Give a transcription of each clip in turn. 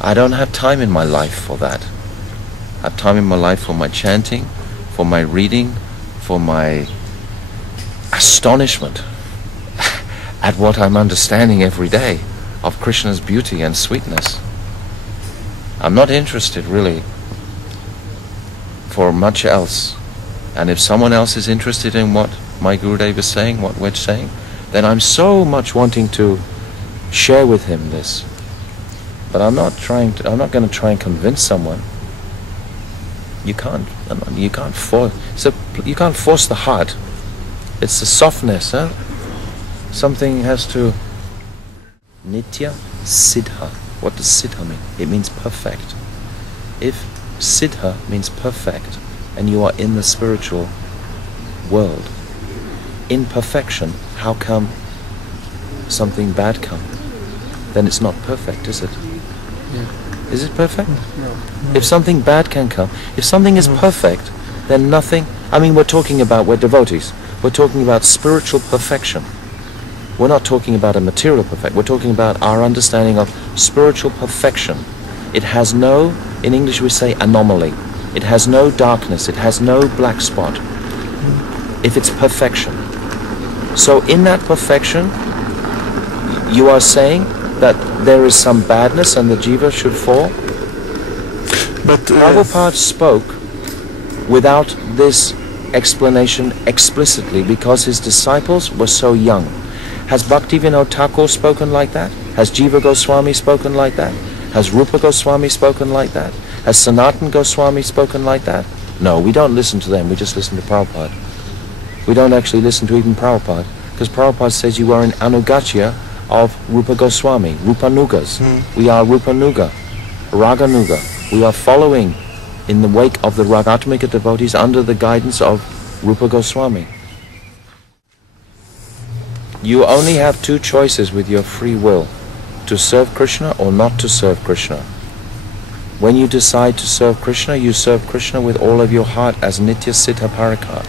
I don't have time in my life for that. I have time in my life for my chanting, for my reading, for my astonishment at what I'm understanding every day of Krishna's beauty and sweetness. I'm not interested really for much else. And if someone else is interested in what my Gurudev is saying, what we're saying, then I'm so much wanting to share with him this. But I'm not going to try and convince someone. You can't force the heart. It's the softness, huh? Something has to... Nitya Siddha. What does Siddha mean? It means perfect. If Siddha means perfect, and you are in the spiritual world, in perfection, how come something bad come? Then it's not perfect, is it? Yeah. Is it perfect? No. If something bad can come, if something is perfect, then nothing... I mean, we're devotees. We're talking about spiritual perfection. We're not talking about a material perfection. We're talking about our understanding of spiritual perfection. It has no, in English we say anomaly. It has no darkness. It has no black spot. If it's perfection. So in that perfection, you are saying that there is some badness and the jiva should fall? But Prabhupada spoke without this explanation explicitly because his disciples were so young. Has Bhaktivinoda Thakur spoken like that? Has Jiva Goswami spoken like that? Has Rupa Goswami spoken like that? Has Sanatan Goswami spoken like that? No, we don't listen to them, we just listen to Prabhupada. We don't actually listen to even Prabhupada, because Prabhupada says you are an Anugatya of Rupa Goswami, Rupanugas. We are Rupanuga, Raganuga. We are following in the wake of the Ragatmika devotees under the guidance of Rupa Goswami. You only have two choices with your free will, to serve Krishna or not to serve Krishna. When you decide to serve Krishna, you serve Krishna with all of your heart as Nitya Siddha Parakar.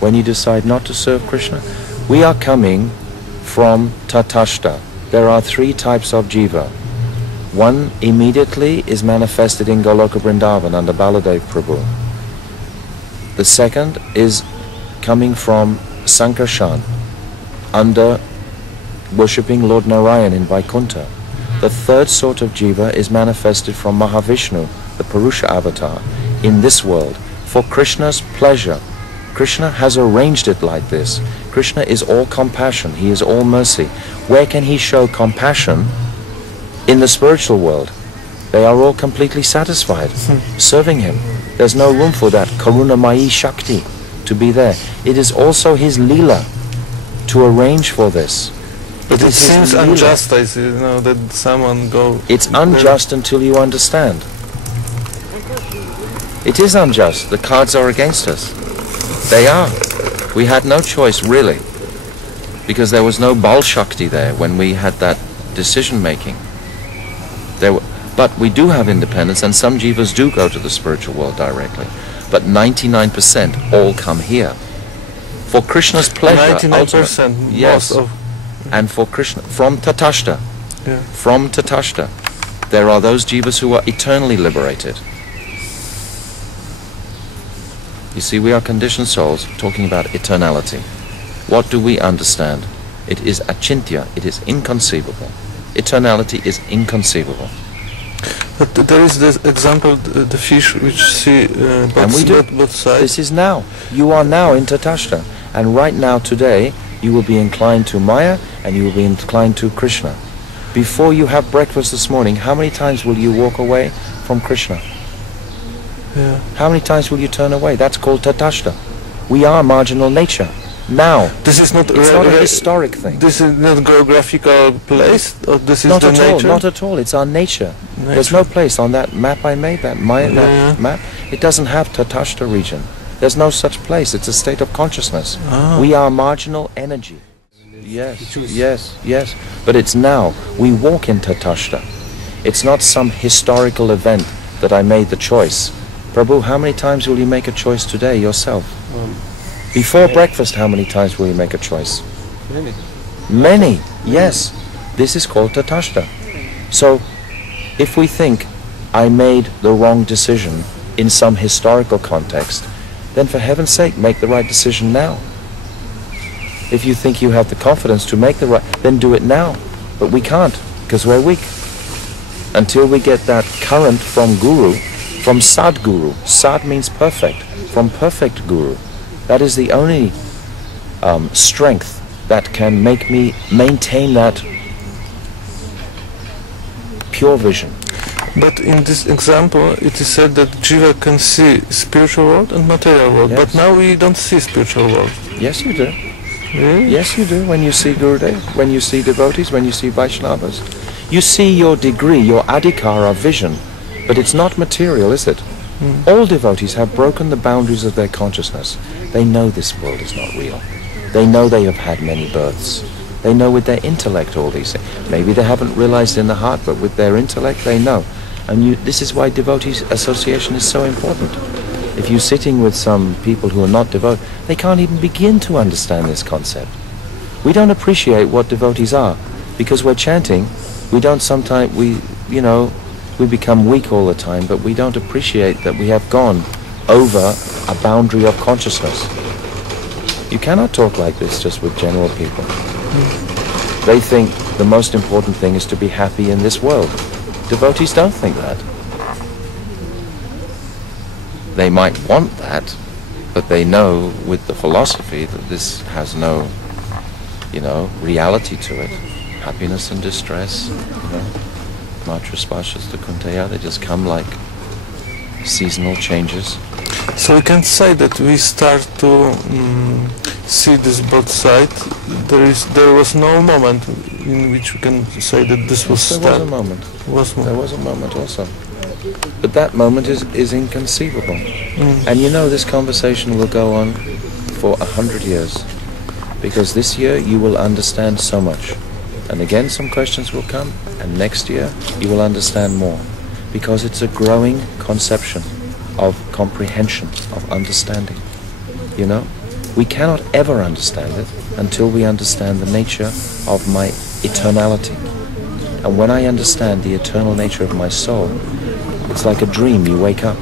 When you decide not to serve Krishna, we are coming from Tatashta. There are three types of jiva. One immediately is manifested in Goloka Vrindavan under Baladev Prabhu. The second is coming from Sankarshan under worshipping Lord Narayan in Vaikuntha. The third sort of jiva is manifested from Mahavishnu, the Purusha avatar, in this world for Krishna's pleasure. Krishna has arranged it like this. Krishna is all compassion, he is all mercy. Where can he show compassion? In the spiritual world. They are all completely satisfied serving him. There's no room for that Karunamayi Shakti to be there. It is also his Leela to arrange for this. But it seems unjust, that someone go... It's unjust until you understand. It is unjust. The cards are against us. They are. We had no choice, really. Because there was no Bal Shakti there when we had that decision making. But we do have independence, and some jivas do go to the spiritual world directly. But 99% all come here. For Krishna's pleasure, 99%, yes. And for Krishna, from Tatashta. Yeah. From Tatashta. There are those jivas who are eternally liberated. You see, we are conditioned souls talking about eternality. What do we understand? It is achintya, it is inconceivable. Eternality is inconceivable. But there is this example, the fish which see both sides. This is now. You are now in Tatashta. And right now, today, you will be inclined to Maya and you will be inclined to Krishna. Before you have breakfast this morning, how many times will you walk away from Krishna? Yeah. How many times will you turn away? That's called Tatashta. We are marginal nature. Now. This is not it's not a historic thing. This is not a geographical place, or this is not the at nature? all, not at all. It's our nature. There's no place on that map I made, that map. It doesn't have Tatashta region. There's no such place. It's a state of consciousness. Ah. We are marginal energy. Yes, yes. But it's now. We walk in Tatashta. It's not some historical event that I made the choice. Prabhu, how many times will you make a choice today yourself? Before breakfast, how many times will you make a choice? Many. Many, yes. This is called Tatashta. So, If we think, I made the wrong decision in some historical context, then for heaven's sake, make the right decision now. If you think you have the confidence to make the right, then do it now. But we can't, because we're weak. Until we get that current from Guru, from Sadguru. Sad means perfect, from perfect Guru. That is the only strength that can make me maintain that pure vision. But in this example, it is said that Jiva can see spiritual world and material world. Yes. But now we don't see spiritual world. Yes, you do. Really? Yes, you do. When you see Gurudev, when you see devotees, when you see Vaishnavas, you see your degree, your adhikara vision. But it's not material, is it? All devotees have broken the boundaries of their consciousness. They know this world is not real. They know they have had many births. They know with their intellect all these things. Maybe they haven't realized in the heart, but with their intellect they know. And this is why devotees association is so important. If you're sitting with some people who are not devotees, they can't even begin to understand this concept. We don't appreciate what devotees are, because we're chanting. We don't sometimes, we become weak all the time, but we don't appreciate that we have gone over a boundary of consciousness. You cannot talk like this just with general people. They think the most important thing is to be happy in this world. Devotees don't think that. They might want that, but they know with the philosophy that this has no, reality to it. Happiness and distress, Matra Spashas to Kunteya, they just come like seasonal changes. So we can say that we start to see this both sides. There was no moment in which we can say that this was There was a moment. There was a moment also. But that moment is inconceivable. And this conversation will go on for 100 years. Because this year you will understand so much. And again some questions will come, and next year you will understand more. Because it's a growing conception of comprehension, of understanding. We cannot ever understand it until we understand the nature of my eternality. And when I understand the eternal nature of my soul, it's like a dream. You wake up,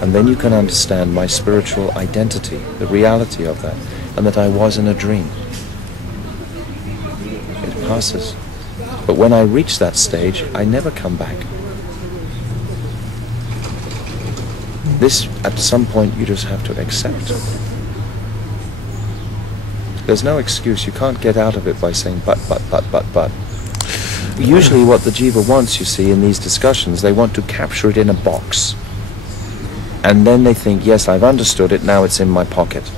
and then you can understand my spiritual identity, the reality of that, and that I was in a dream. It passes. But when I reach that stage, I never come back. This, at some point, you just have to accept. There's no excuse. You can't get out of it by saying but. Usually what the jiva wants, you see, in these discussions, they want to capture it in a box. And then they think, yes, I've understood it, now it's in my pocket.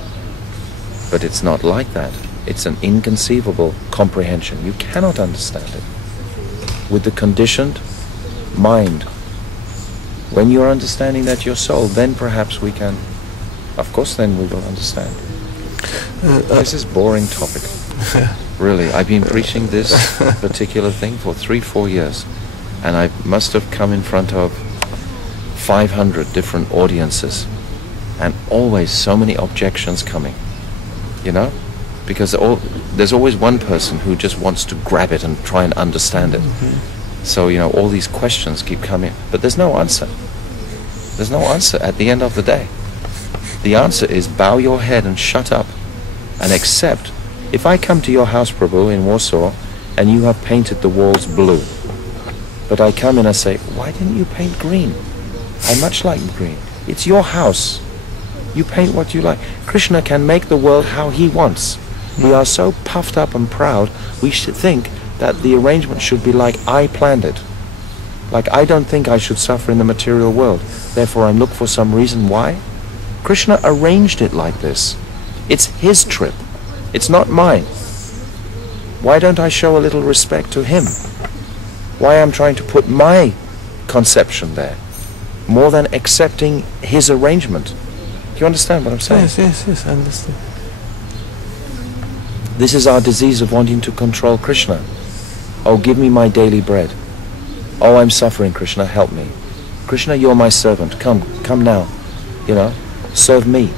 But it's not like that. It's an inconceivable comprehension. You cannot understand it. With the conditioned mind, when you're understanding that your soul, then perhaps we can, of course then we will understand. This is boring topic. Really, I've been preaching this particular thing for 3-4 years, and I must have come in front of 500 different audiences, and always so many objections coming, because there's always one person who just wants to grab it and try and understand it. So, all these questions keep coming, but there's no answer. There's no answer at the end of the day. The answer is bow your head and shut up and accept. If I come to your house, Prabhu, in Warsaw, and you have painted the walls blue, but I come in and say, why didn't you paint green? I much like green. It's your house. You paint what you like. Krishna can make the world how he wants. We are so puffed up and proud, we should think that the arrangement should be like I planned it. Like I don't think I should suffer in the material world. Therefore I look for some reason why. Krishna arranged it like this. It's his trip. It's not mine. Why don't I show a little respect to him? Why I'm trying to put my conception there, more than accepting his arrangement. Do you understand what I'm saying? Yes, I understand. This is our disease of wanting to control Krishna. Oh, give me my daily bread. Oh, I'm suffering, Krishna, help me. Krishna, you're my servant. Come now. Serve me.